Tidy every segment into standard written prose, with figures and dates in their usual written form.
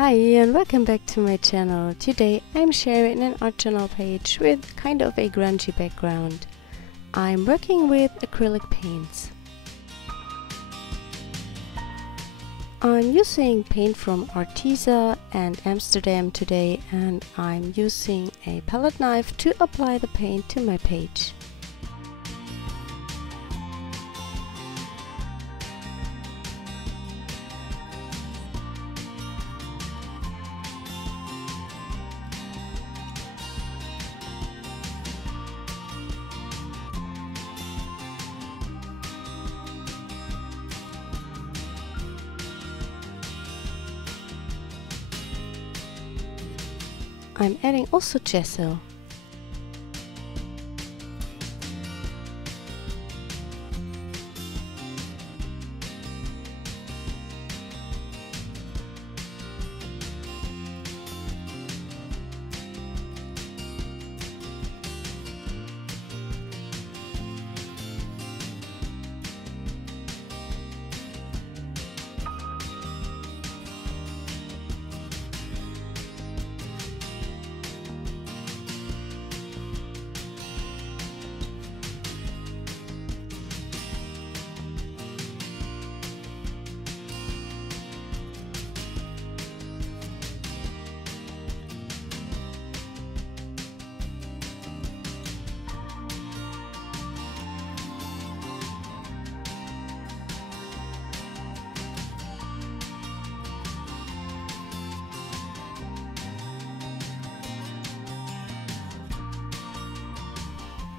Hi and welcome back to my channel. Today I'm sharing an art journal page with kind of a grungy background. I'm working with acrylic paints. I'm using paint from Arteza and Amsterdam today, and I'm using a palette knife to apply the paint to my page. I'm adding also gesso.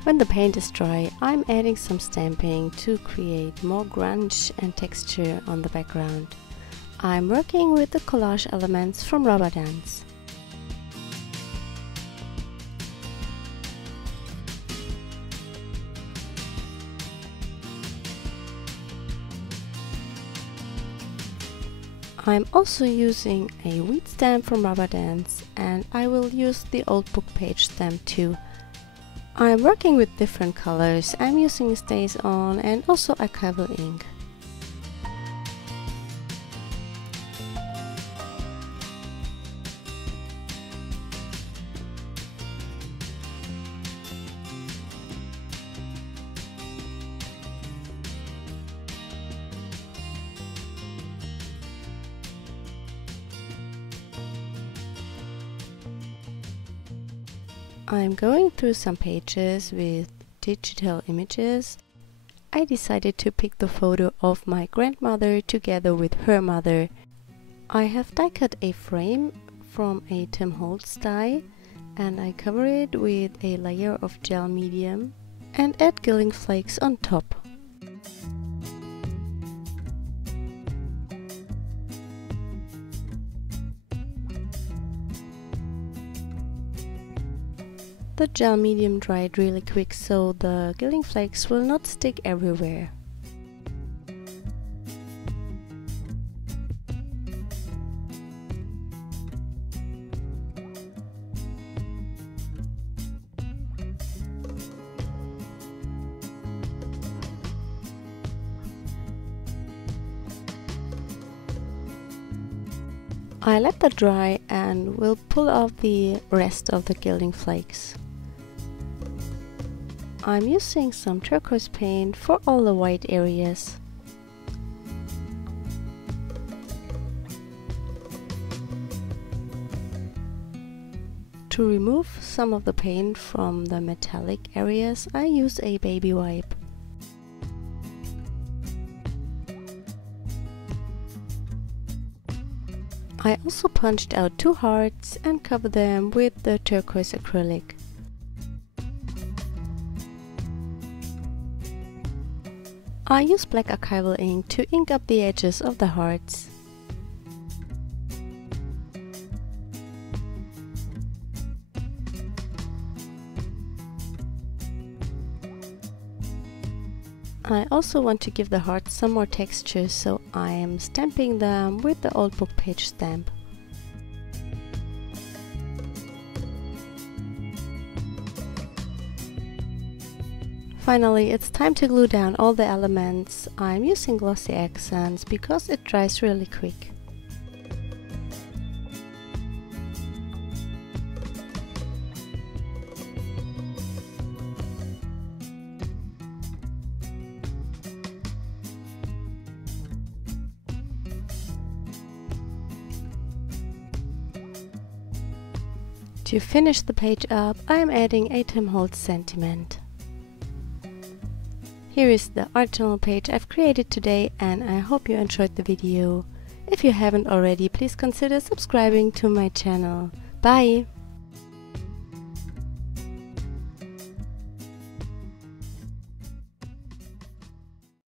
When the paint is dry, I'm adding some stamping to create more grunge and texture on the background. I'm working with the collage elements from Rubber Dance. I'm also using a wheat stamp from Rubber Dance, and I will use the old book page stamp too. I'm working with different colors. I'm using Stays On and also archival ink. I'm going through some pages with digital images. I decided to pick the photo of my grandmother together with her mother. I have die cut a frame from a Tim Holtz die, and I cover it with a layer of gel medium and add Gilding Flakes on top. The gel medium dried really quick, so the Gilding Flakes will not stick everywhere. I let that dry and will pull out the rest of the Gilding Flakes. I'm using some turquoise paint for all the white areas. To remove some of the paint from the metallic areas, I use a baby wipe. I also punched out 2 hearts and covered them with the turquoise acrylic. I use black archival ink to ink up the edges of the hearts. I also want to give the hearts some more texture, so I am stamping them with the old book page stamp. Finally, it's time to glue down all the elements. I'm using glossy accents because it dries really quick. To finish the page up, I am adding a Tim Holtz sentiment. Here is the art journal page I've created today, and I hope you enjoyed the video. If you haven't already, please consider subscribing to my channel. Bye!